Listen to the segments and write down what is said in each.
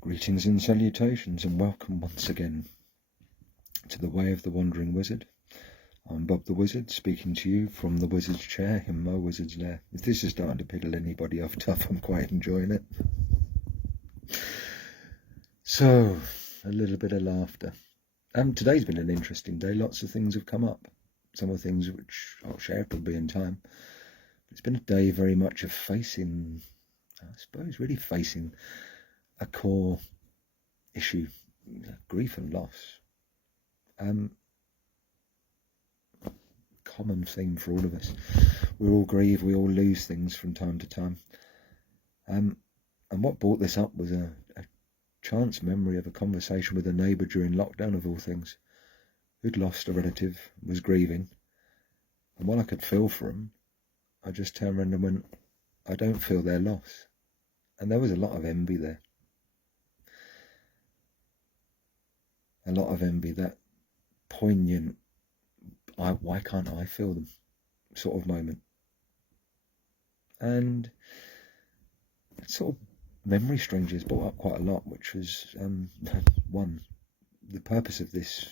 Greetings and salutations, and welcome once again to the Way of the Wandering Wizard. I'm Bob the Wizard, speaking to you from the Wizard's Chair in my Wizard's Lair. If this is starting to piddle anybody off tough, I'm quite enjoying it. So, a little bit of laughter. Today's been an interesting day. Lots of things have come up. Some of the things which I'll share probably in time. It's been a day very much of facing, I suppose, really facing a core issue, grief and loss. Common theme for all of us. We all grieve, we all lose things from time to time. And what brought this up was a chance memory of a conversation with a neighbour during lockdown, of all things, who'd lost a relative, was grieving. And while I could feel for him, I just turned around and went, I don't feel their loss. And there was a lot of envy there. A lot of envy, that poignant, why can't I feel them sort of moment. And sort of memory strangers brought up quite a lot, which was one, the purpose of this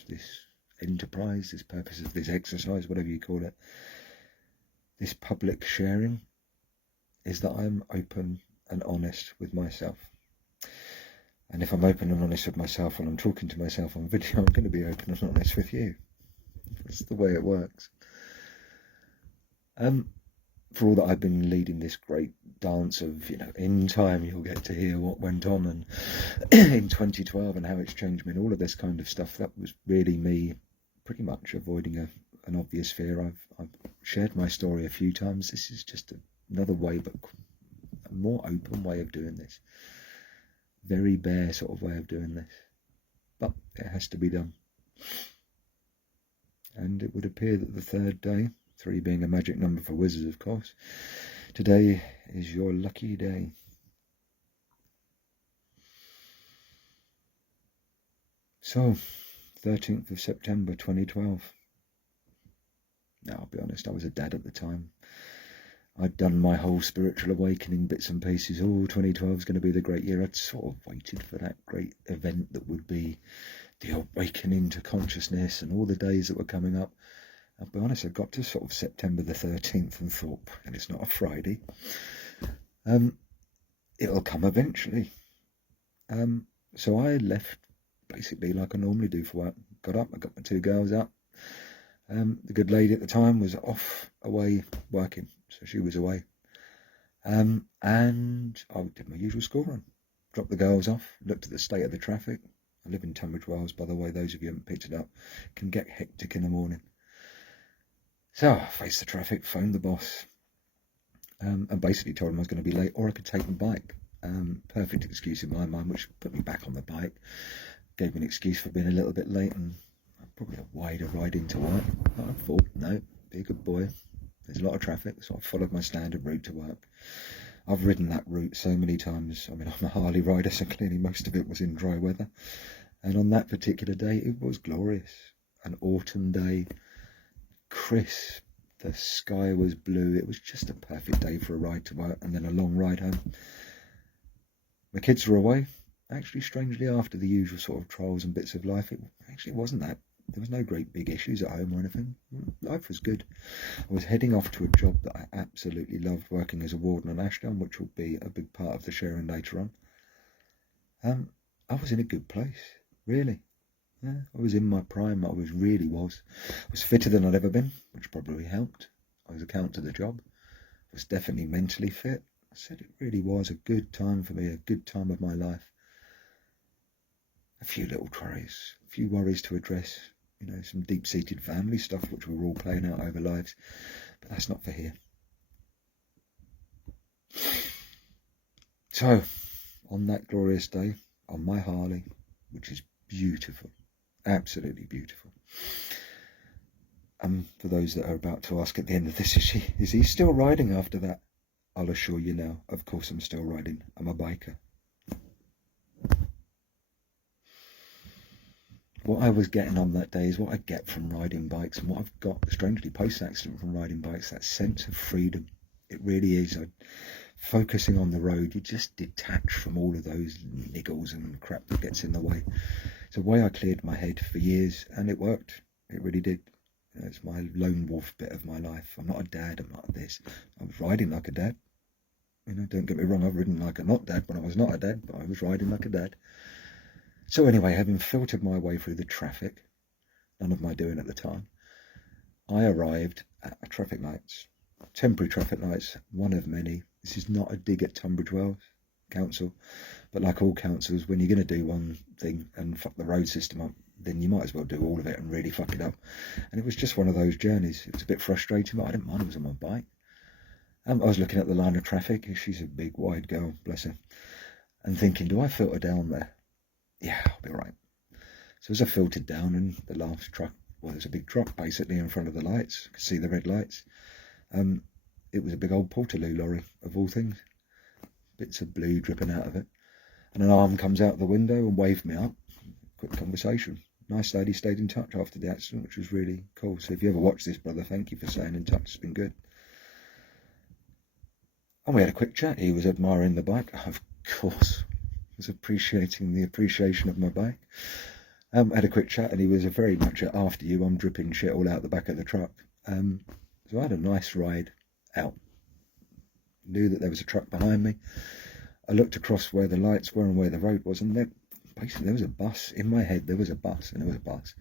enterprise, this purpose of this exercise, whatever you call it, this public sharing, is that I'm open and honest with myself. And if I'm open and honest with myself when I'm talking to myself on video, I'm going to be open and honest with you. That's the way it works. For all that I've been leading this great dance of, in time you'll get to hear what went on and in 2012 and how it's changed me and all of this kind of stuff, that was really me pretty much avoiding an obvious fear. I've shared my story a few times. This is just another way, but a more open way of doing this. Very bare sort of way of doing this. But it has to be done. And it would appear that the third day, 3 being a magic number for wizards, of course, today is your lucky day. So, 13th of September 2012. Now, I'll be honest, I was a dad at the time. I'd done my whole spiritual awakening bits and pieces. 2012 is going to be the great year. I'd sort of waited for that great event that would be the awakening to consciousness and all the days that were coming up. I'll be honest, I got to sort of September the 13th and thought, and it's not a Friday, it'll come eventually. So I left basically like I normally do for work. Got up, I got my 2 girls up. The good lady at the time was off away working, so she was away. And I did my usual school run. Dropped the girls off, looked at the state of the traffic. I live in Tunbridge Wells, by the way, those of you who haven't picked it up, can get hectic in the morning. So I faced the traffic, phoned the boss, and basically told him I was going to be late, or I could take the bike. Perfect excuse in my mind, which put me back on the bike. Gave me an excuse for being a little bit late, and probably a wider ride into work. But I thought, no, be a good boy. There's a lot of traffic, so I followed my standard route to work. I've ridden that route so many times. I mean, I'm a Harley rider, so clearly most of it was in dry weather. And on that particular day, it was glorious. An autumn day, crisp, the sky was blue. It was just a perfect day for a ride to work and then a long ride home. My kids were away. Actually, strangely, after the usual sort of trials and bits of life, it actually wasn't that. There was no great big issues at home or anything. Life was good. I was heading off to a job that I absolutely loved, working as a warden on Ashdown, which will be a big part of the sharing later on. I was in a good place, really. Yeah, I was in my prime. I was fitter than I'd ever been, which probably helped. I was account to the job. I was definitely mentally fit. I said it really was a good time for me, a good time of my life. A few little worries, a few worries to address, some deep-seated family stuff which we were all playing out over lives, but that's not for here. So, on that glorious day, on my Harley, which is beautiful, absolutely beautiful. For those that are about to ask at the end of this, is he still riding after that? I'll assure you now, of course I'm still riding. I'm a biker. What I was getting on that day is what I get from riding bikes, and what I've got, strangely, post-accident from riding bikes, that sense of freedom, It really is. Focusing on the road, you just detach from all of those niggles and crap that gets in the way. It's a way I cleared my head for years, and it worked. It really did. It's my lone wolf bit of my life. I'm not a dad, I'm not this. I was riding like a dad. Don't get me wrong, I've ridden like a not dad when I was not a dad, but I was riding like a dad. So anyway, having filtered my way through the traffic, none of my doing at the time, I arrived at traffic lights. Temporary traffic lights, one of many. This is not a dig at Tunbridge Wells Council, but like all councils, when you're going to do one thing and fuck the road system up, then you might as well do all of it and really fuck it up. And it was just one of those journeys. It was a bit frustrating, but I didn't mind. I was on my bike. I was looking at the line of traffic. She's a big, wide girl, bless her, and thinking, do I filter down there? Yeah, I'll be right. So as I filtered down, and the last truck, well, there's a big truck basically in front of the lights. You could see the red lights. It was a big old Portaloo lorry, of all things. Bits of blue dripping out of it. And an arm comes out the window and waved me up. Quick conversation. Nice lady, stayed in touch after the accident, which was really cool. So if you ever watch this, brother, thank you for staying in touch. It's been good. And we had a quick chat. He was admiring the bike. Of course. Was appreciating the appreciation of my bike. Had a quick chat, and he was very much after you. I'm dripping shit all out the back of the truck. So I had a nice ride out. Knew that there was a truck behind me. I looked across where the lights were and where the road was, and there was a bus. In my head, there was a bus, and there was a bus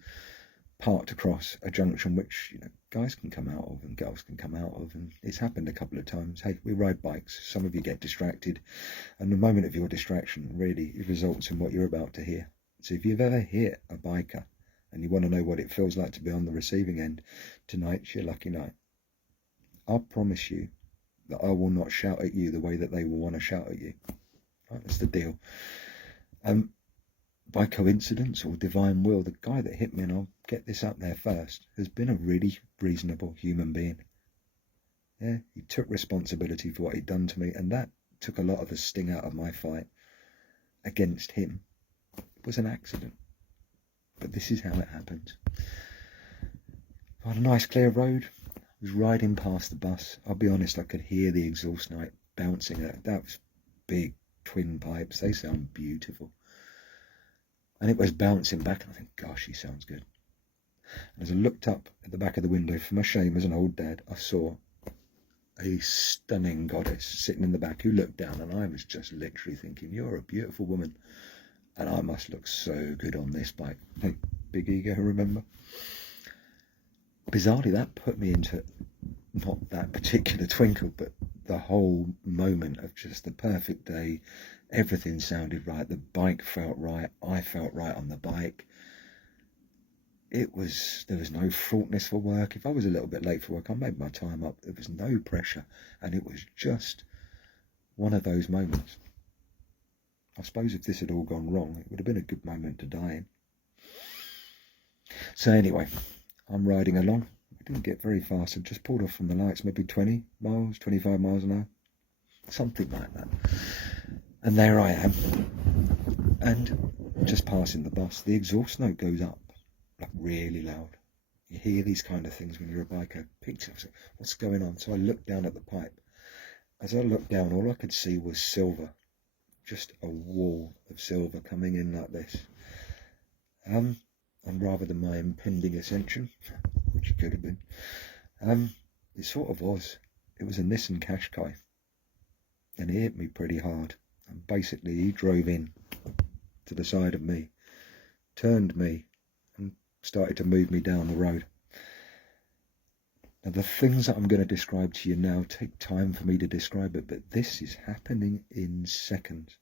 parked across a junction which, guys can come out of and girls can come out of, and it's happened a couple of times. Hey, we ride bikes. Some of you get distracted, and the moment of your distraction really results in what you're about to hear. So if you've ever hit a biker and you want to know what it feels like to be on the receiving end, tonight's your lucky night. I'll promise you that I will not shout at you the way that they will want to shout at you. Right, that's the deal. By coincidence or divine will, the guy that hit me, and I'll get this up there first, has been a really reasonable human being. Yeah, he took responsibility for what he'd done to me, and that took a lot of the sting out of my fight against him. It was an accident, but this is how it happens. On a nice clear road, I was riding past the bus. I'll be honest, I could hear the exhaust note bouncing. That was big twin pipes. They sound beautiful. And it was bouncing back, and I think, gosh, he sounds good. And as I looked up at the back of the window, for my shame as an old dad, I saw a stunning goddess sitting in the back who looked down, and I was just literally thinking, you're a beautiful woman, and I must look so good on this bike. Hey, big ego, remember? Bizarrely, that put me into, not that particular twinkle, but the whole moment of just the perfect day. Everything sounded right. The bike felt right. I felt right on the bike. There was no fraughtness for work. If I was a little bit late for work, I made my time up. There was no pressure, and it was just one of those moments. I suppose if this had all gone wrong, it would have been a good moment to die in. So anyway, I'm riding along. I didn't get very fast. I just pulled off from the lights, maybe 20 miles, 25 miles an hour, something like that. And there I am, and just passing the bus, the exhaust note goes up, like really loud. You hear these kind of things when you're a biker. Picked up, what's going on? So I looked down at the pipe. As I looked down, all I could see was silver, just a wall of silver coming in like this. And rather than my impending ascension, which it could have been, it sort of was. It was a Nissan Qashqai, and it hit me pretty hard. And basically, he drove in to the side of me, turned me, and started to move me down the road. Now, the things that I'm going to describe to you now take time for me to describe it, but this is happening in seconds.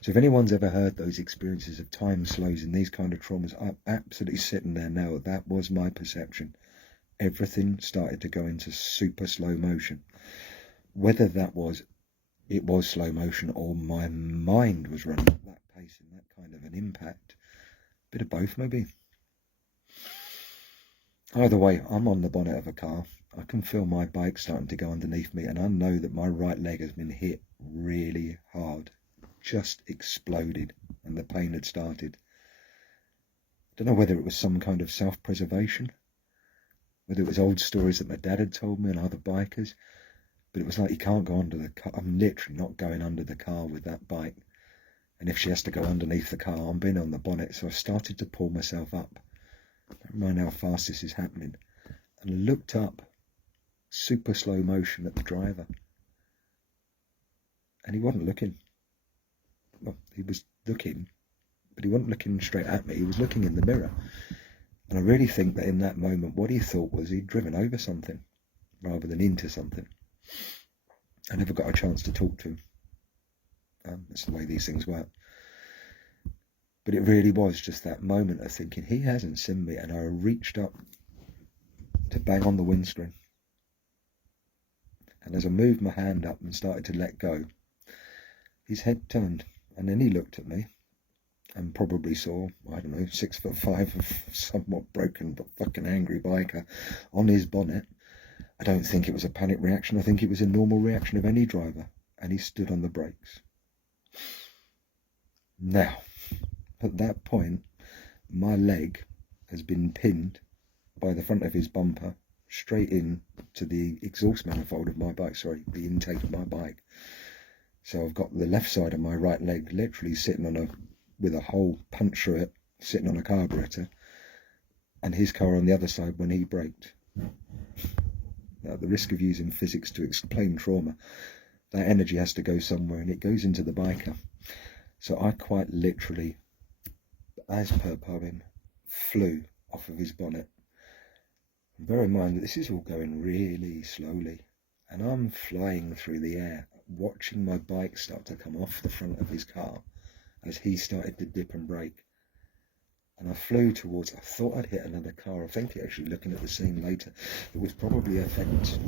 So if anyone's ever heard those experiences of time slows in these kind of traumas, I'm absolutely sitting there now. That was my perception. Everything started to go into super slow motion. Whether it was slow motion or my mind was running at that pace and that kind of an impact. Bit of both, maybe. Either way, I'm on the bonnet of a car. I can feel my bike starting to go underneath me, and I know that my right leg has been hit really hard. Just exploded, and the pain had started. Don't know whether it was some kind of self-preservation, whether it was old stories that my dad had told me and other bikers, But it was like, you can't go under the car. I'm literally not going under the car with that bike. And if she has to go underneath the car, I'm being on the bonnet. So I started to pull myself up. Don't mind how fast this is happening. And looked up, super slow motion, at the driver. And he wasn't looking. Well, he was looking, but he wasn't looking straight at me. He was looking in the mirror. And I really think that in that moment, what he thought was he'd driven over something rather than into something. I never got a chance to talk to him. That's the way these things work. But it really was just that moment of thinking, he hasn't seen me. And I reached up to bang on the windscreen. And as I moved my hand up and started to let go, his head turned, and then he looked at me and probably saw, I don't know, 6'5" of somewhat broken but fucking angry biker on his bonnet. I don't think it was a panic reaction. I think it was a normal reaction of any driver. And he stood on the brakes. Now, at that point, my leg has been pinned by the front of his bumper straight in to the exhaust manifold of my bike, sorry, the intake of my bike. So I've got the left side of my right leg literally sitting on with a hole punched through it, sitting on a carburetor, and his car on the other side when he braked. Now, at the risk of using physics to explain trauma, that energy has to go somewhere, and it goes into the biker. So I quite literally, as per poem, flew off of his bonnet. And bear in mind that this is all going really slowly, and I'm flying through the air, watching my bike start to come off the front of his car as he started to dip and brake. And I flew towards, I thought I'd hit another car. I think actually, looking at the scene later, it was probably a fence.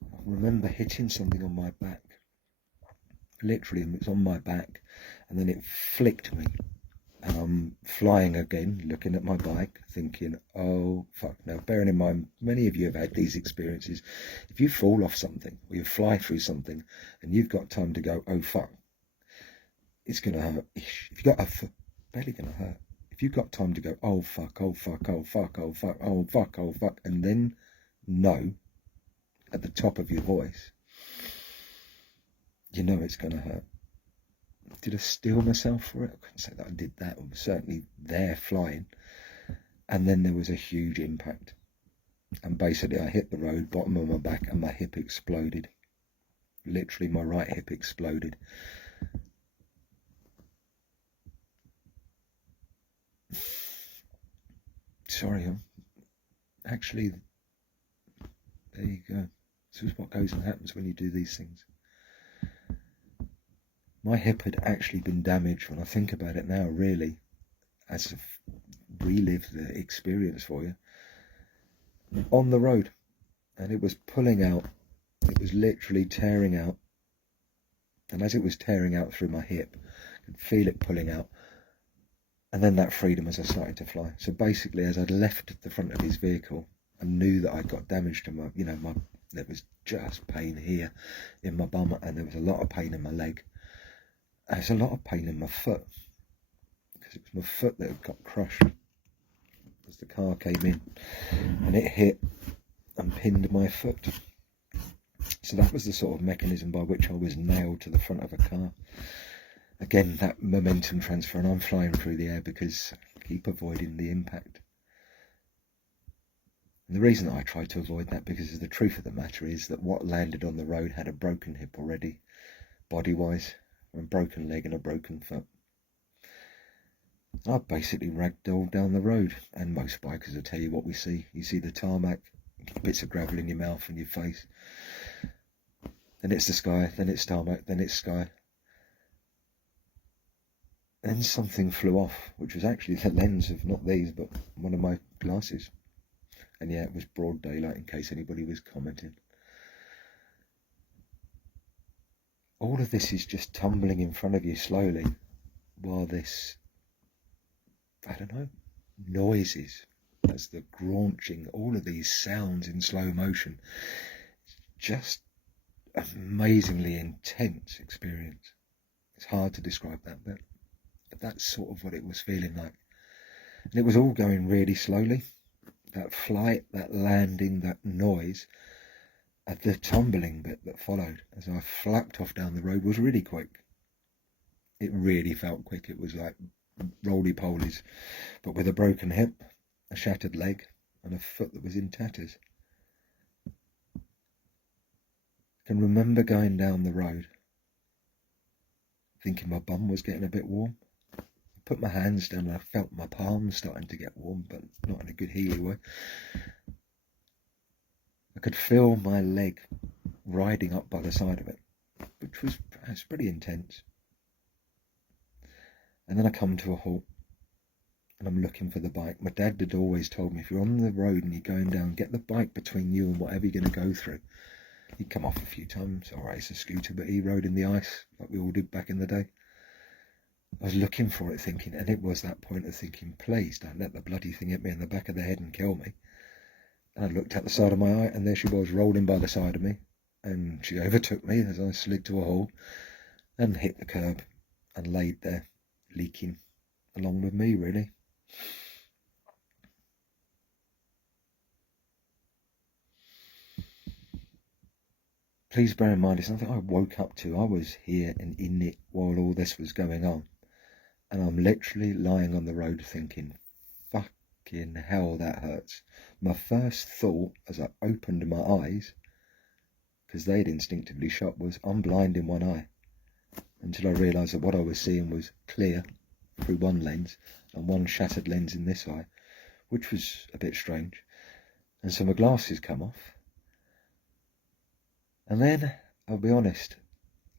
I remember hitting something on my back. Literally, it was on my back, and then it flicked me. And I'm flying again, looking at my bike, thinking, oh, fuck. Now, bearing in mind, many of you have had these experiences. If you fall off something, or you fly through something, and you've got time to go, oh, fuck, it's going to hurt. If you've got a foot, barely going to hurt. If you've got time to go, oh, fuck, oh, fuck, oh, fuck, oh, fuck, oh, fuck, oh, fuck, and then no at the top of your voice, you know it's going to hurt. Did I steel myself for it? I couldn't say that I did that. I was certainly there flying. And then there was a huge impact. And basically I hit the road, bottom of my back, and my hip exploded. Literally my right hip exploded. Sorry, actually, there you go. This is what goes and happens when you do these things. My hip had actually been damaged. When I think about it now, really, as I've relived the experience for you, on the road. And it was pulling out. It was literally tearing out. And as it was tearing out through my hip, I could feel it pulling out. And then that freedom as I started to fly. So basically, as I'd left the front of his vehicle, I knew that I'd got damage to my, there was just pain here in my bum, and there was a lot of pain in my leg. There's a lot of pain in my foot, because it was my foot that had got crushed as the car came in, and it hit and pinned my foot. So that was the sort of mechanism by which I was nailed to the front of a car. Again, that momentum transfer, and I'm flying through the air because I keep avoiding the impact. And the reason that I try to avoid that, because the truth of the matter is that what landed on the road had a broken hip already, body-wise, a broken leg and a broken foot. I basically ragdolled down the road, and most bikers will tell you what we see. You see the tarmac, bits of gravel in your mouth and your face. Then it's the sky, then it's tarmac, then it's sky. Then something flew off, which was actually the lens of not these, but one of my glasses. And yeah, it was broad daylight, in case anybody was commenting. All of this is just tumbling in front of you slowly, while this, I don't know, noises, as the graunching, all of these sounds in slow motion. Just amazingly intense experience. It's hard to describe that, but that's sort of what it was feeling like. And it was all going really slowly. That flight, that landing, that noise. The tumbling bit that followed as I flapped off down the road was really quick. It really felt quick. It was like roly-polies, but with a broken hip, a shattered leg, and a foot that was in tatters. I can remember going down the road, thinking my bum was getting a bit warm. I put my hands down and I felt my palms starting to get warm, but not in a good healy way. I could feel my leg riding up by the side of it, which was pretty intense. And then I come to a halt and I'm looking for the bike. My dad had always told me, if you're on the road and you're going down, get the bike between you and whatever you're going to go through. He'd come off a few times. All right, it's a scooter, but he rode in the ice like we all did back in the day. I was looking for it, thinking, and it was that point of thinking, please don't let the bloody thing hit me in the back of the head and kill me. And I looked at the side of my eye, and there she was, rolling by the side of me. And she overtook me as I slid to a halt and hit the curb and laid there, leaking along with me, really. Please bear in mind, it's nothing I woke up to. I was here and in it while all this was going on. And I'm literally lying on the road thinking, fucking hell, that hurts. My first thought as I opened my eyes, because they'd instinctively shut, was I'm blind in one eye. Until I realised that what I was seeing was clear through one lens and one shattered lens in this eye, which was a bit strange. And so my glasses come off. And then, I'll be honest,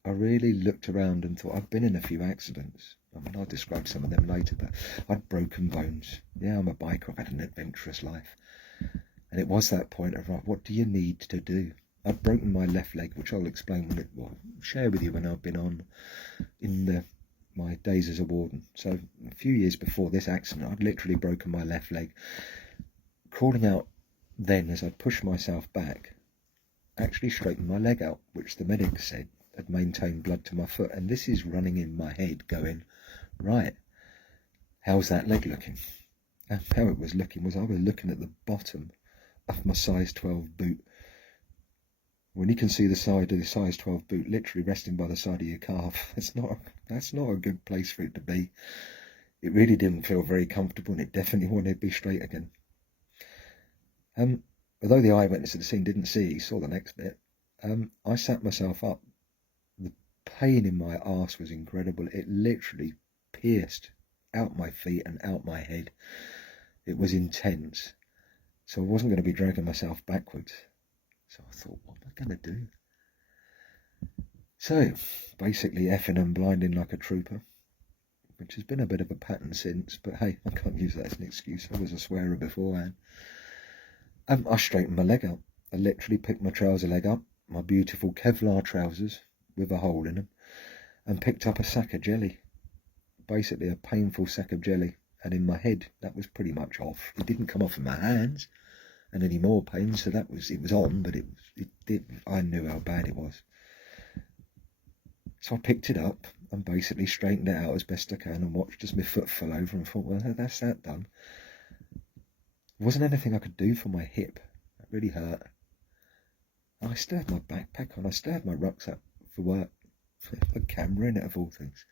I really looked around and thought, I've been in a few accidents. I mean, I'll describe some of them later, but I'd broken bones. Yeah, I'm a biker. I've had an adventurous life. And it was that point of, right, what do you need to do? I'd broken my left leg, which I'll explain share with you when I've been on in my days as a warden. So a few years before this accident, I'd literally broken my left leg. Crawling out then as I'd pushed myself back, actually straightened my leg out, which the medic said had maintained blood to my foot. And this is running in my head going, right, how's that leg looking? And how it was looking was I was looking at the bottom of my size 12 boot. When you can see the side of the size 12 boot literally resting by the side of your calf, that's not a good place for it to be. It really didn't feel very comfortable, and it definitely wanted to be straight again. Although the eyewitness at the scene didn't see it, he saw the next bit. I sat myself up. The pain in my arse was incredible. It literally pierced out my feet and out my head. It was intense. So I wasn't going to be dragging myself backwards. So I thought, what am I going to do? So basically effing and blinding like a trooper, which has been a bit of a pattern since, but hey, I can't use that as an excuse. I was a swearer beforehand. I straightened my leg out. I literally picked my trouser leg up, my beautiful Kevlar trousers with a hole in them, and picked up a sack of jelly. Basically a painful sack of jelly. And in my head, that was pretty much off. It didn't come off in my hands and any more pain, so it was on, but I knew how bad it was. So I picked it up and basically straightened it out as best I can and watched as my foot fell over and thought, well, that's that done. There wasn't anything I could do for my hip. That really hurt. And I still had my backpack on. I still had my rucksack for work. A camera in it, of all things.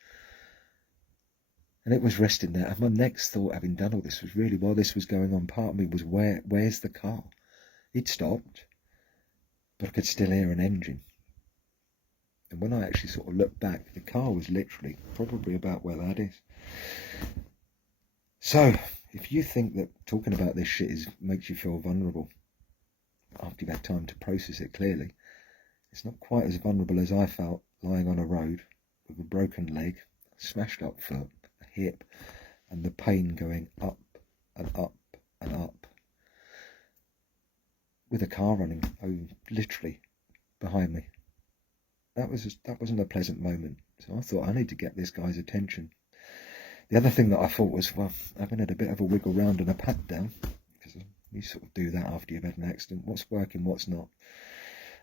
And it was resting there. And my next thought, having done all this, was really, while this was going on, part of me was, where's the car? It stopped, but I could still hear an engine. And when I actually sort of looked back, the car was literally probably about where that is. So, if you think that talking about this shit makes you feel vulnerable, after you've had time to process it clearly, it's not quite as vulnerable as I felt lying on a road with a broken leg, a smashed up foot, a hip, and the pain going up and up and up, with a car running literally behind me. That wasn't a pleasant moment. So I thought, I need to get this guy's attention. The other thing that I thought was, well, having had a bit of a wiggle round and a pat down, because you sort of do that after you've had an accident, what's working, what's not.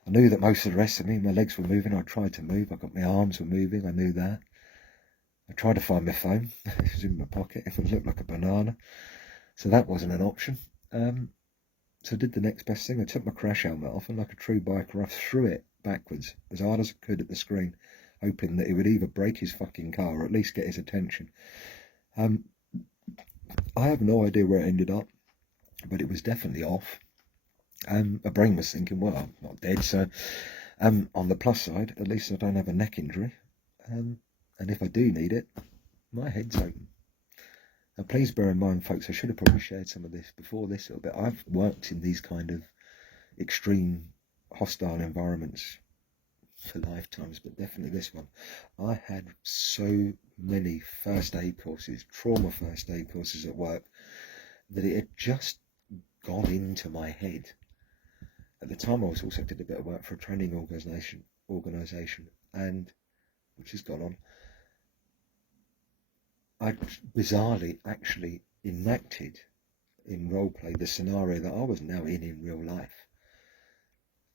I knew that most of the rest of me, my legs were moving, I tried to move, my arms were moving, I knew that. I tried to find my phone, it was in my pocket, it looked like a banana, so that wasn't an option. So I did the next best thing. I took my crash helmet off, and like a true biker, I threw it backwards as hard as I could at the screen, hoping that it would either break his fucking car or at least get his attention. I have no idea where it ended up, but it was definitely off. My brain was thinking, well, I'm not dead, so on the plus side, at least I don't have a neck injury. And if I do need it, my head's open. Now, please bear in mind, folks, I should have probably shared some of this before this a little bit. I've worked in these kind of extreme hostile environments for lifetimes, but definitely this one. I had so many first aid courses, trauma first aid courses at work, that it had just gone into my head. At the time, I also did a bit of work for a training organisation, and which has gone on. I bizarrely actually enacted in roleplay the scenario that I was now in real life.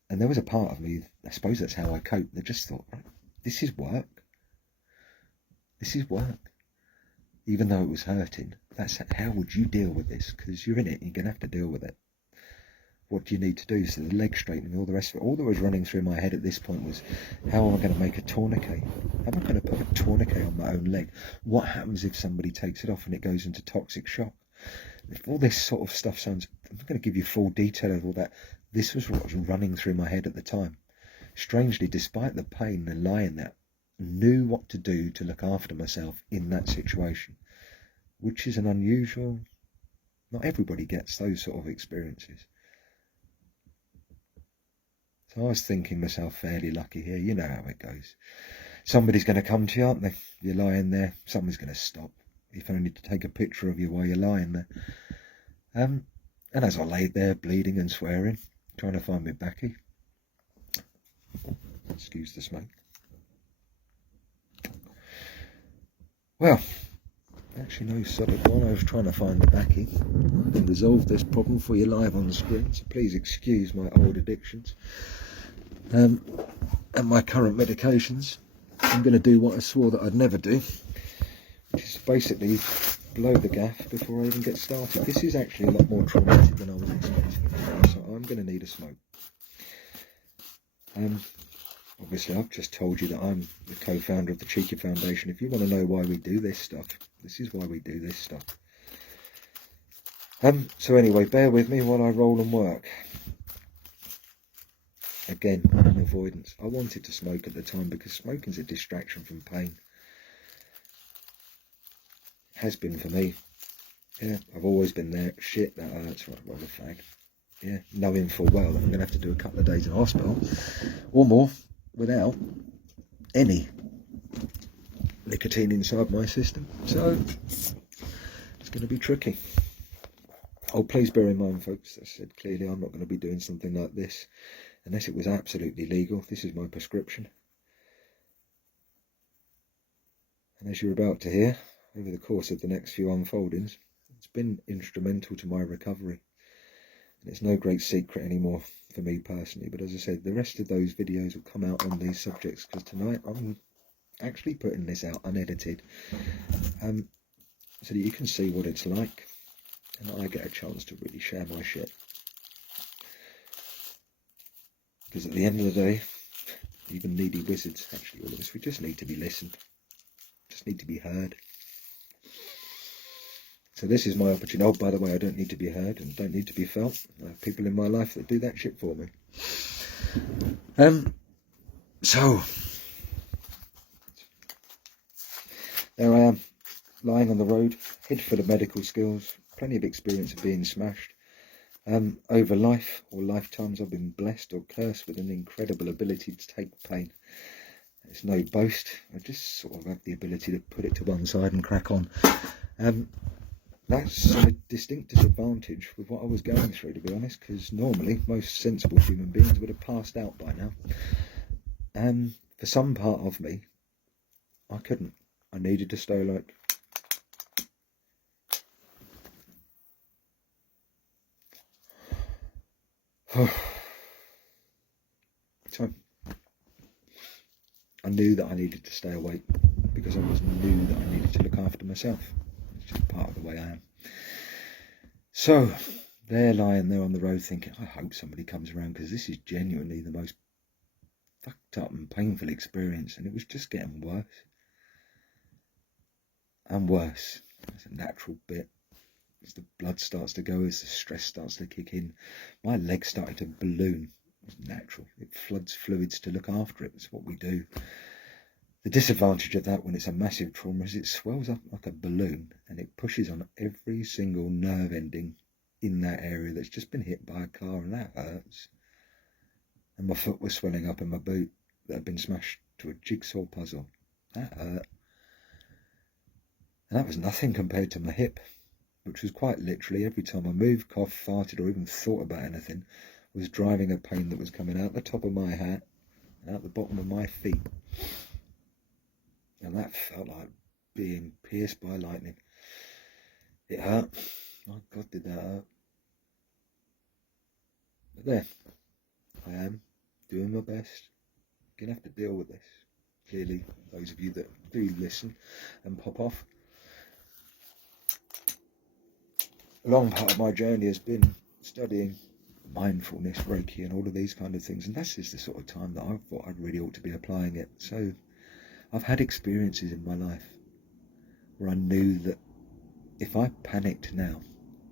And there was a part of me, I suppose that's how I coped, that just thought, right, this is work. This is work. Even though it was hurting, that's how would you deal with this? Because you're in it, you're going to have to deal with it. What do you need to do? So the leg straightening, all the rest of it, all that was running through my head at this point was, how am I going to make a tourniquet? How am I going to put a tourniquet on my own leg? What happens if somebody takes it off and it goes into toxic shock? If all this sort of stuff sounds, I'm not going to give you full detail of all that. This was what was running through my head at the time. Strangely, despite the pain and lying there, I knew what to do to look after myself in that situation, which is an unusual, not everybody gets those sort of experiences. So I was thinking myself fairly lucky here. You know how it goes. Somebody's going to come to you, aren't they? You're lying there. Someone's going to stop, if only to take a picture of you while you're lying there. And as I laid there, bleeding and swearing, trying to find my backy. Excuse the smoke. Well, actually no solid one. I was trying to find the backy. I can resolve this problem for you live on the screen, so please excuse my old addictions. And my current medications. I'm going to do what I swore that I'd never do, which is basically blow the gaff before I even get started. This is actually a lot more traumatic than I was expecting it to be, so I'm going to need a smoke. Obviously, I've just told you that I'm the co-founder of the Cheeky Foundation. If you want to know why we do this stuff, this is why we do this stuff. So anyway, bear with me while I roll and work. Again, an avoidance. I wanted to smoke at the time because smoking's a distraction from pain. Has been for me. Yeah, I've always been there. Shit, that hurts. Right, roll a fag. Yeah, knowing full well that I'm going to have to do a couple of days in hospital or more without any nicotine inside my system. So it's going to be tricky. Oh, please bear in mind, folks, I said clearly I'm not going to be doing something like this unless it was absolutely legal. This is my prescription. And as you're about to hear, over the course of the next few unfoldings, it's been instrumental to my recovery. And it's no great secret anymore for me personally, but as I said, the rest of those videos will come out on these subjects, because tonight I'm actually putting this out unedited, so that you can see what it's like, and I get a chance to really share my shit. Because at the end of the day, even needy wizards, actually all of us, we just need to be listened, just need to be heard. So this is my opportunity. Oh, by the way, I don't need to be heard and don't need to be felt. I have people in my life that do that shit for me. So there I am, lying on the road, head full of medical skills, plenty of experience of being smashed. Over life or lifetimes, I've been blessed or cursed with an incredible ability to take pain. It's no boast. I just sort of have the ability to put it to one side and crack on. That's a distinct disadvantage with what I was going through, to be honest, because normally most sensible human beings would have passed out by now. For some part of me, I couldn't. I needed to stay like... So, I knew that I needed to stay awake because I knew that I needed to look after myself. It's just part of the way I am. So, there lying there on the road thinking, I hope somebody comes around, because this is genuinely the most fucked up and painful experience. And it was just getting worse and worse. It's a natural bit. As the blood starts to go, as the stress starts to kick in, my legs started to balloon. It's natural. It floods fluids to look after it. It's what we do. The disadvantage of that when it's a massive trauma is it swells up like a balloon and it pushes on every single nerve ending in that area that's just been hit by a car, and that hurts. And my foot was swelling up in my boot that had been smashed to a jigsaw puzzle. That hurt. And that was nothing compared to my hip, which was quite literally every time I moved, coughed, farted, or even thought about anything, was driving a pain that was coming out the top of my hat and out the bottom of my feet. And that felt like being pierced by lightning. It hurt. Oh God, did that hurt. But there, I am doing my best. Gonna have to deal with this. Clearly, those of you that do listen and pop off. A long part of my journey has been studying mindfulness, Reiki, and all of these kind of things. And this is the sort of time that I thought I'd really ought to be applying it. So I've had experiences in my life where I knew that if I panicked now,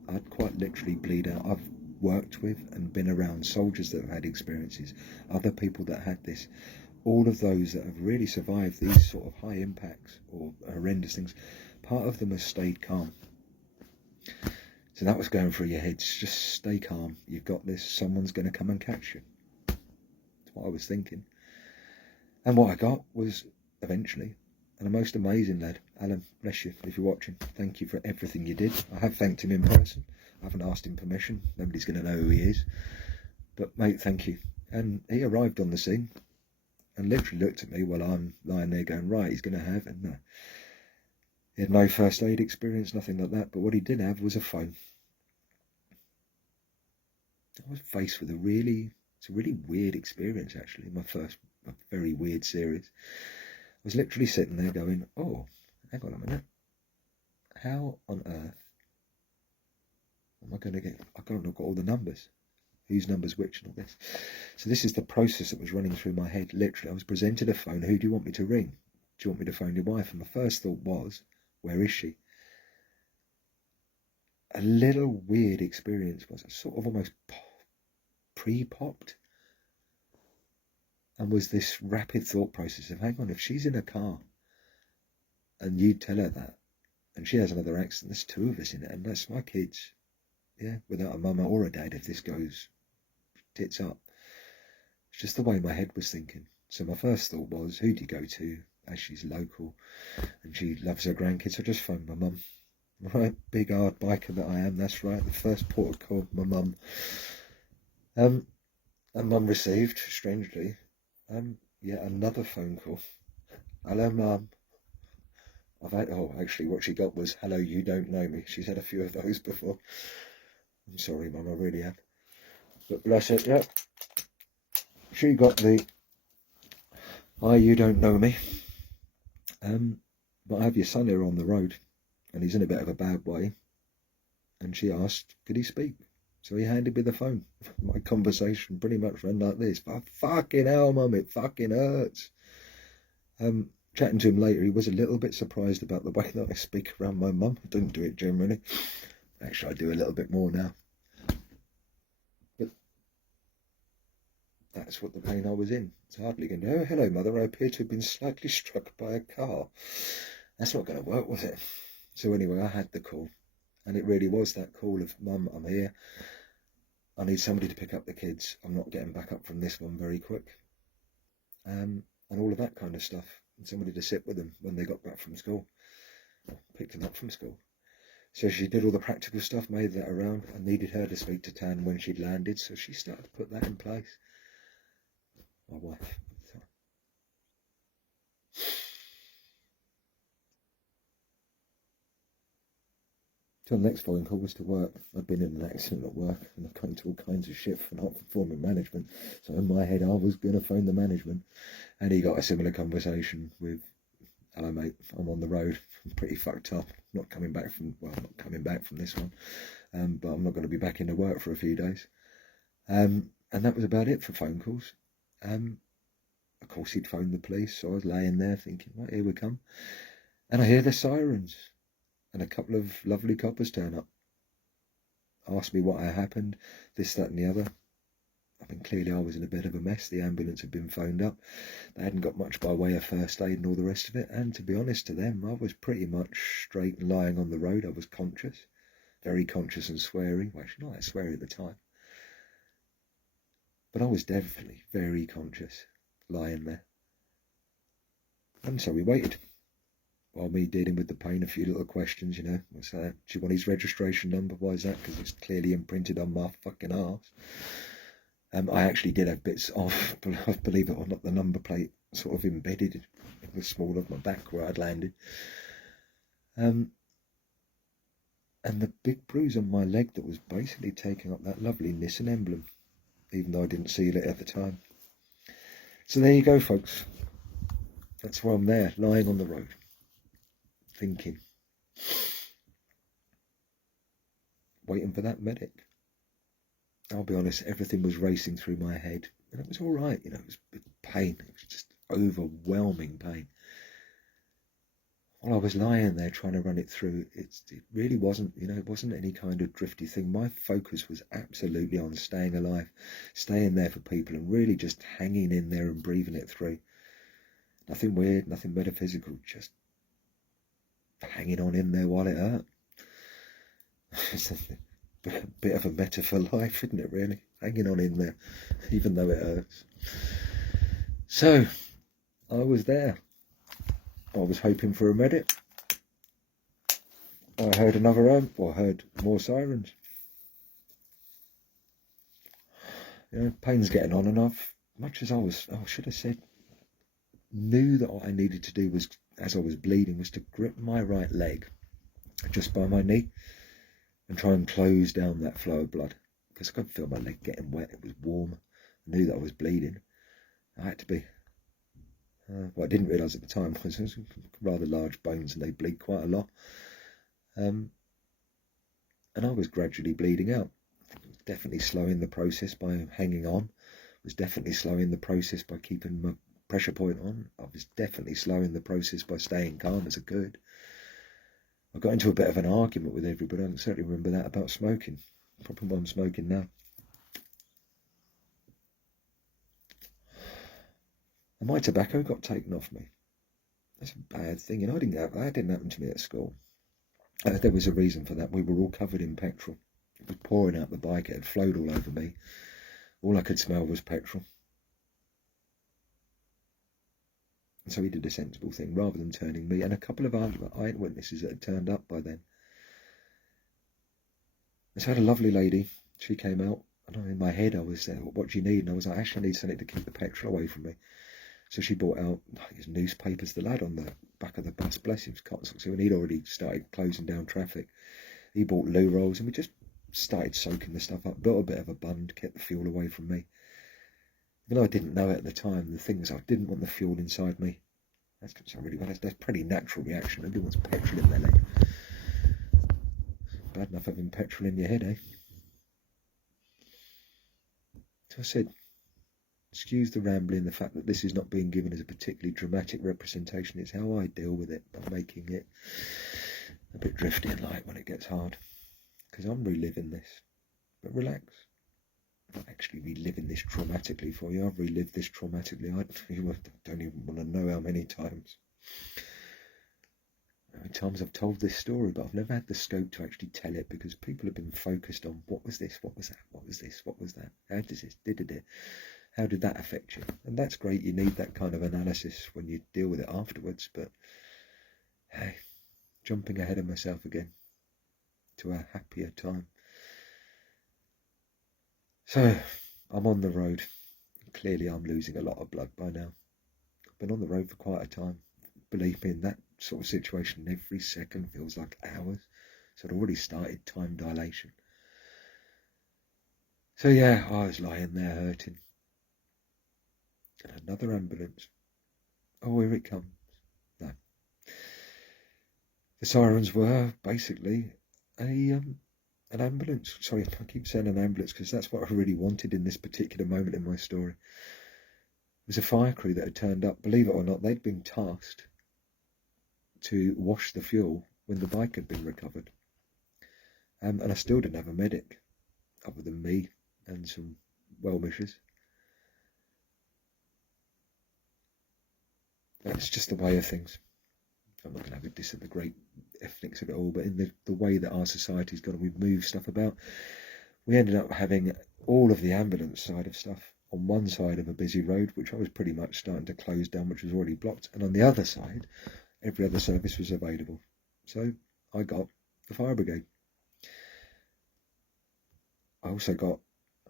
I'd quite literally bleed out. I've worked with and been around soldiers that have had experiences, other people that had this, all of those that have really survived these sort of high impacts or horrendous things. Part of them has stayed calm. So that was going through your heads. Just stay calm. You've got this. Someone's going to come and catch you. That's what I was thinking. And what I got was eventually, and a most amazing lad. Alan, bless you if you're watching. Thank you for everything you did. I have thanked him in person. I haven't asked him permission. Nobody's going to know who he is. But mate, thank you. And he arrived on the scene and literally looked at me while I'm lying there going, right, he's going to have, and no. He had no first aid experience, nothing like that. But what he did have was a phone. I was faced with it's a really weird experience actually. My very weird series. I was literally sitting there going, oh, hang on a minute. How on earth am I going to get, I've got all the numbers. Whose number's which and all this. So this is the process that was running through my head. Literally, I was presented a phone. Who do you want me to ring? Do you want me to phone your wife? And my first thought was, where is she? A little weird experience was sort of almost pre-popped. And was this rapid thought process of, hang on, if she's in a car and you tell her that, and she has another accident, there's two of us in it, and that's my kids. Yeah, without a mama or a dad if this goes tits up. It's just the way my head was thinking. So my first thought was, who do you go to? As she's local and she loves her grandkids, I just phoned my mum. Right, big hard biker that I am, that's right. The first port of call, my mum. And mum received, strangely, yet another phone call. Hello, mum. Actually what she got was, hello, you don't know me. She's had a few of those before. I'm sorry, mum, I really have. But bless her, yeah. She got the, hi, you don't know me. But I have your son here on the road, and he's in a bit of a bad way. And she asked, could he speak? So he handed me the phone. My conversation pretty much ran like this. But fucking hell, mum, it fucking hurts. Chatting to him later, he was a little bit surprised about the way that I speak around my mum. I don't do it generally. Actually, I do a little bit more now. But that's what the pain I was in. It's hardly going to, oh, hello, mother, I appear to have been slightly struck by a car. That's not going to work, was it? So anyway, I had the call. And it really was that call of, mum, I'm here. I need somebody to pick up the kids. I'm not getting back up from this one very quick. And all of that kind of stuff. And somebody to sit with them when they got back from school. Or picked them up from school. So she did all the practical stuff, made that around. I needed her to speak to Tan when she'd landed, so she started to put that in place. My wife. So the next phone call was to work. I'd been in an accident at work and I've come to all kinds of shit for not performing management. So in my head, I was going to phone the management. And he got a similar conversation with hello mate, I'm on the road, I'm pretty fucked up, not coming back from this one, but I'm not going to be back into work for a few days. And that was about it for phone calls. Of course he'd phoned the police, so I was laying there thinking, right, here we come. And I hear the sirens, and a couple of lovely coppers turn up, asked me what had happened, this, that and the other. I mean, clearly I was in a bit of a mess. The ambulance had been phoned up. They hadn't got much by way of first aid and all the rest of it. And to be honest to them, I was pretty much straight and lying on the road. I was conscious, very conscious and sweary. Well, actually, not that sweary at the time. But I was definitely very conscious, lying there. And so we waited. While me dealing with the pain, a few little questions, you know. Do you want his registration number? Why is that? Because it's clearly imprinted on my fucking arse. I actually did have bits of, believe it or not, the number plate sort of embedded in the small of my back where I'd landed. And the big bruise on my leg that was basically taking up that lovely Nissan emblem, even though I didn't see it at the time. So there you go, folks. That's why I'm there, lying on the road, thinking, waiting for that medic. I'll be honest, everything was racing through my head, and it was all right, you know, it was pain, it was just overwhelming pain. While I was lying there trying to run it through, it really wasn't, you know, it wasn't any kind of drifty thing. My focus was absolutely on staying alive, staying there for people, and really just hanging in there and breathing it through. Nothing weird, nothing metaphysical, just hanging on in there while it hurt. It's a bit of a meta for life, isn't it, really? Hanging on in there, even though it hurts. So, I was there. I was hoping for a medic. I heard heard more sirens. You know, pain's getting on, and much as I should have said, knew that what I needed to do was, as I was bleeding, was to grip my right leg just by my knee and try and close down that flow of blood, because I could feel my leg getting wet. It was warm. I knew that I was bleeding. I had to be. What I didn't realise at the time was it was rather large bones and they bleed quite a lot. And I was gradually bleeding out. Definitely slowing the process by hanging on. Was definitely slowing the process by keeping my pressure point on. I was definitely slowing the process by staying calm as I could. I got into a bit of an argument with everybody. I can certainly remember that, about smoking. Probably why I'm smoking now. And my tobacco got taken off me. That's a bad thing. You know, that didn't happen to me at school. There was a reason for that. We were all covered in petrol. It was pouring out the bike. It had flowed all over me. All I could smell was petrol. And so he did a sensible thing. Rather than turning me and a couple of eyewitnesses that had turned up by then. And so I had a lovely lady. She came out. And in my head I was saying, what do you need? And I was like, actually I need something to keep the petrol away from me. So she brought out his newspapers. The lad on the back of the bus, bless him, so when he'd already started closing down traffic, he bought loo rolls, and we just started soaking the stuff up, built a bit of a bund, kept the fuel away from me. Even though I didn't know it at the time, the thing is I didn't want the fuel inside me. That's really bad. That's a pretty natural reaction. Nobody wants petrol in their leg. Bad enough having petrol in your head, eh? So I said, excuse the rambling, the fact that this is not being given as a particularly dramatic representation. It's how I deal with it, by making it a bit drifty and light when it gets hard. Because I'm reliving this. But relax. I'm not actually reliving this traumatically for you. I've relived this traumatically. I don't even want to know how many times. How many times I've told this story, but I've never had the scope to actually tell it, because people have been focused on what was this, what was that, what was this, what was that, how does this, how did that affect you? And that's great. You need that kind of analysis when you deal with it afterwards. But hey, jumping ahead of myself again to a happier time. So I'm on the road. Clearly I'm losing a lot of blood by now. I've been on the road for quite a time. Believe me, in that sort of situation, every second feels like hours. So I'd already started time dilation. So yeah, I was lying there hurting. And another ambulance. Oh, here it comes. No, The sirens were basically an ambulance. Sorry, I keep saying an ambulance because that's what I really wanted in this particular moment in my story. It was a fire crew that had turned up. Believe it or not, they'd been tasked to wash the fuel when the bike had been recovered. And I still didn't have a medic other than me and some well-wishers. That's just the way of things. I'm not going to have a diss at the great ethnics of it all, but in the way that our society's gone, we've moved stuff about. We ended up having all of the ambulance side of stuff on one side of a busy road, which I was pretty much starting to close down, which was already blocked. And on the other side, every other service was available. So I got the fire brigade. I also got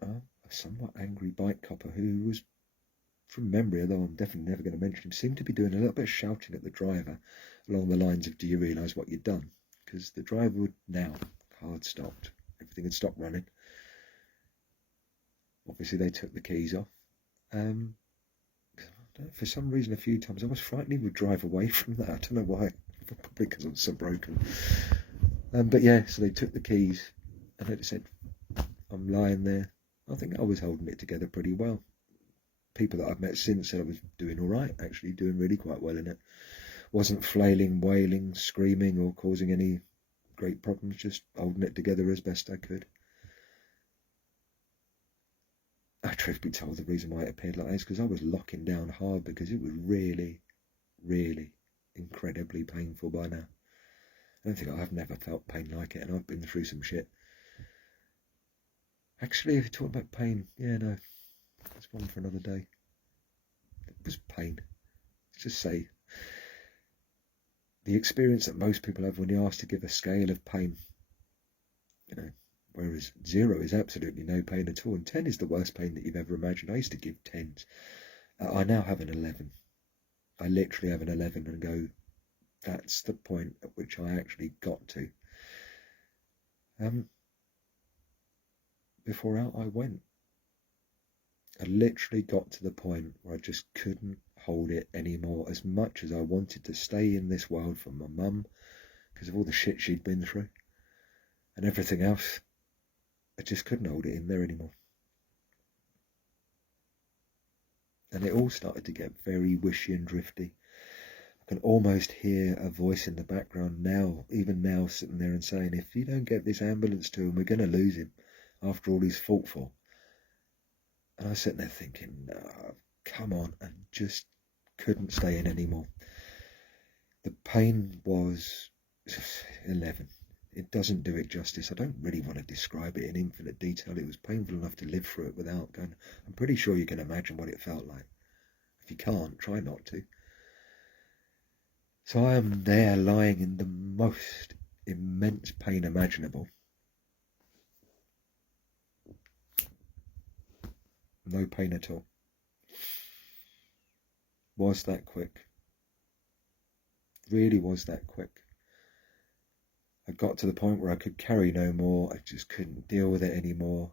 a somewhat angry bike copper who was, from memory, although I'm definitely never going to mention him, seemed to be doing a little bit of shouting at the driver along the lines of, do you realise what you've done? Because the driver would now, car had stopped, everything had stopped running. Obviously they took the keys off. For some reason a few times I was frightened he would drive away from that. I don't know why, probably because I'm so broken. But yeah, so they took the keys and it said, I'm lying there. I think I was holding it together pretty well. People that I've met since said I was doing all right, actually doing really quite well in it. Wasn't flailing, wailing, screaming or causing any great problems, just holding it together as best I could. Truth be told, the reason why it appeared like that is because I was locking down hard because it was really, really incredibly painful by now. I don't think I've never felt pain like it, and I've been through some shit. Actually, if you're talking about pain, yeah, no, that's one for another day. It was pain. Let's just say the experience that most people have when you're asked to give a scale of pain, you know, whereas 0 is absolutely no pain at all, and 10 is the worst pain that you've ever imagined. I used to give 10s. I now have an 11. I literally have an 11 and go, that's the point at which I actually got to. Before out I went. I literally got to the point where I just couldn't hold it anymore, as much as I wanted to stay in this world for my mum because of all the shit she'd been through and everything else. I just couldn't hold it in there anymore. And it all started to get very wishy and drifty. I can almost hear a voice in the background now, even now, sitting there and saying, if you don't get this ambulance to him, we're going to lose him after all he's fought for. And I was sitting there thinking, no, come on, and just couldn't stay in anymore. The pain was 11. It doesn't do it justice. I don't really want to describe it in infinite detail. It was painful enough to live through it without going. I'm pretty sure you can imagine what it felt like. If you can't, try not to. So I am there lying in the most immense pain imaginable. No pain at all. Was that quick? Really was that quick? I got to the point where I could carry no more. I just couldn't deal with it anymore.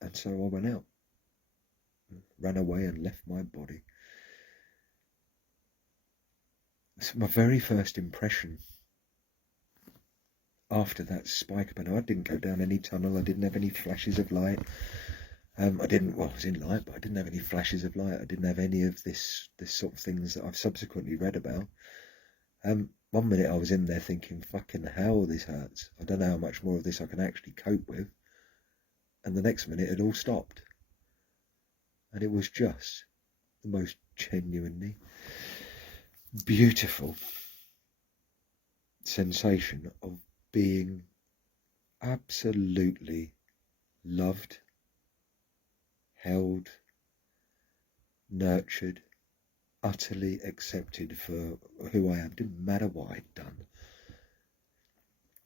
And so I went out, ran away and left my body. So my very first impression after that spike, but I didn't go down any tunnel. I didn't have any flashes of light. I was in light, but I didn't have any flashes of light. I didn't have any of this sort of things that I've subsequently read about. 1 minute I was in there thinking, fucking hell, this hurts. I don't know how much more of this I can actually cope with. And the next minute it all stopped. And it was just the most genuinely beautiful sensation of being absolutely loved, held, nurtured, utterly accepted for who I am. It didn't matter what I'd done.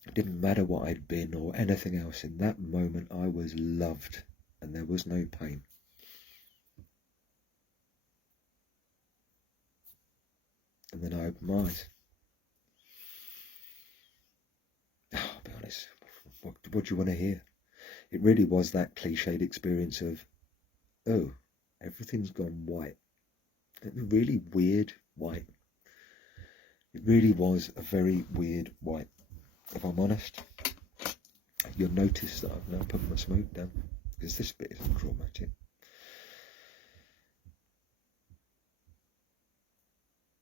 It didn't matter what I'd been or anything else. In that moment I was loved and there was no pain. And then I opened my eyes. I'll be honest, what do you want to hear? It really was that cliched experience of, oh, everything's gone white. Really weird white. It really was a very weird wipe. If I'm honest, you'll notice that I've now put my smoke down, because this bit isn't traumatic.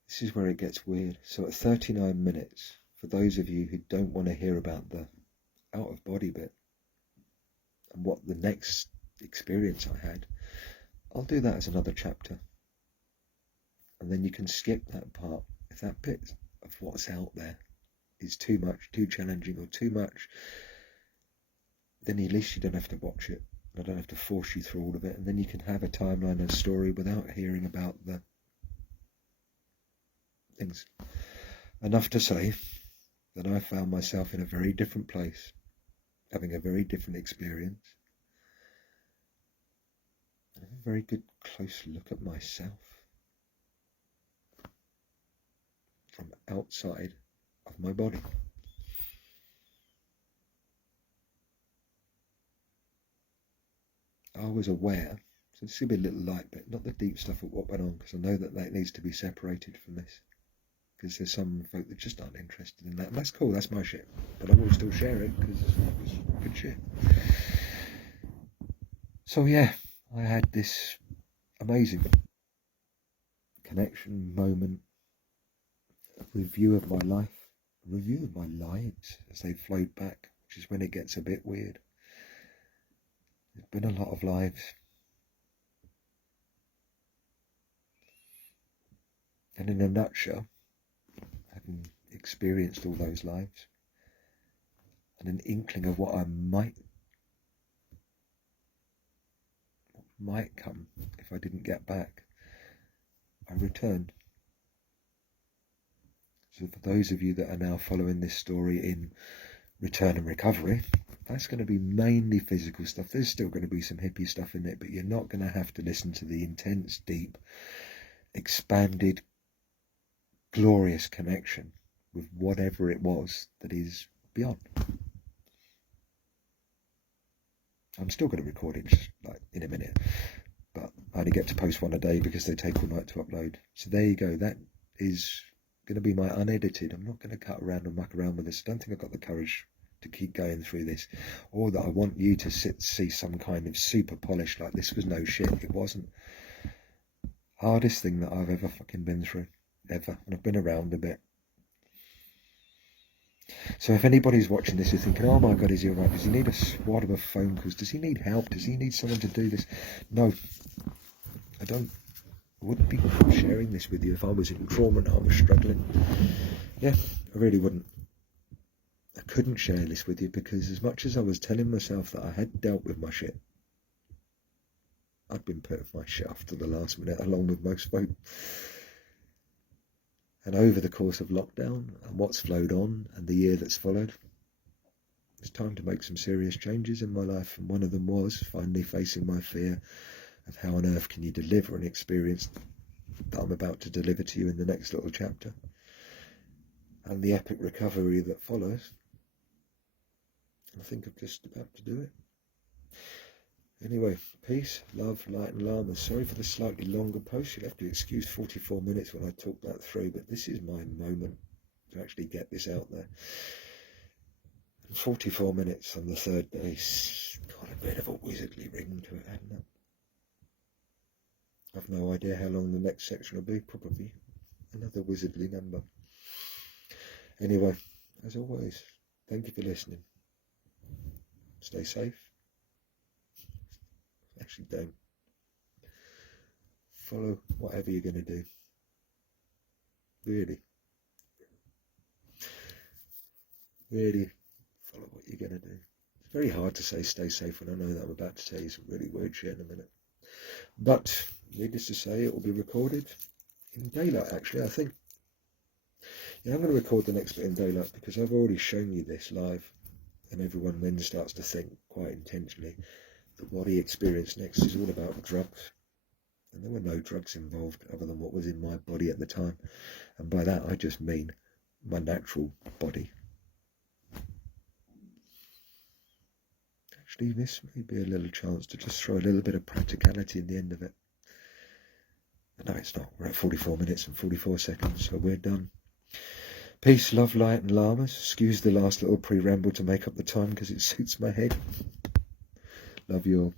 This is where it gets weird. So at 39 minutes, for those of you who don't want to hear about the out of body bit and what the next experience I had, I'll do that as another chapter. And then you can skip that part. If that bit of what's out there is too much, too challenging, or too much, then at least you don't have to watch it. I don't have to force you through all of it. And then you can have a timeline and a story without hearing about the things. Enough to say that I found myself in a very different place, having a very different experience, and a very good close look at myself from outside of my body. I was aware, so it's going to be a little light bit, not the deep stuff of what went on, because I know that that needs to be separated from this, because there's some folk that just aren't interested in that, and that's cool, that's my shit, but I will still share it because it was good shit. So yeah, I had this amazing connection moment, review of my life, review of my lives as they flowed back, which is when it gets a bit weird. There's been a lot of lives, and in a nutshell, having experienced all those lives and an inkling of what I might come if I didn't get back, I returned. So for those of you that are now following this story in Return and Recovery, that's going to be mainly physical stuff. There's still going to be some hippie stuff in it, but you're not going to have to listen to the intense, deep, expanded, glorious connection with whatever it was that is beyond. I'm still going to record it just like in a minute, but I only get to post one a day because they take all night to upload. So there you go. That is going to be my unedited. I'm not going to cut around and muck around with this. I don't think I've got the courage to keep going through this, or that I want you to see some kind of super polish like this was no shit. It wasn't. Hardest thing that I've ever fucking been through, ever. And I've been around a bit. So if anybody's watching this, you're thinking, oh my God, is he alright? Does he need a squad of phone calls? Does he need help? Does he need someone to do this? No, I don't. I wouldn't be sharing this with you if I was in trauma and I was struggling. Yeah, I really wouldn't. I couldn't share this with you because as much as I was telling myself that I had dealt with my shit, I'd been putting my shit off to the last minute, along with most folk. And over the course of lockdown and what's flowed on and the year that's followed, it's time to make some serious changes in my life. And one of them was finally facing my fear of how on earth can you deliver an experience that I'm about to deliver to you in the next little chapter, and the epic recovery that follows. I think I'm just about to do it. Anyway, peace, love, light and llama. Sorry for the slightly longer post. You'll have to excuse 44 minutes when I talk that through, but this is my moment to actually get this out there. And 44 minutes on the third day's got a bit of a wizardly ring to it, hasn't it? I've no idea how long the next section will be. Probably another wizardly number. Anyway, as always, thank you for listening. Stay safe. Actually, don't. Follow whatever you're going to do. Really follow what you're going to do. It's very hard to say stay safe when I know that I'm about to tell you some really weird shit in a minute. But, needless to say, it will be recorded in daylight, actually, I think. Yeah, I'm going to record the next bit in daylight because I've already shown you this live, and everyone then starts to think, quite intentionally, that what he experienced next is all about drugs. And there were no drugs involved other than what was in my body at the time. And by that I just mean my natural body. Actually, this may be a little chance to just throw a little bit of practicality in the end of it. No, it's not. We're at 44 minutes and 44 seconds, so we're done. Peace, love, light and llamas. Excuse the last little pre-ramble to make up the time because it suits my head. Love you all.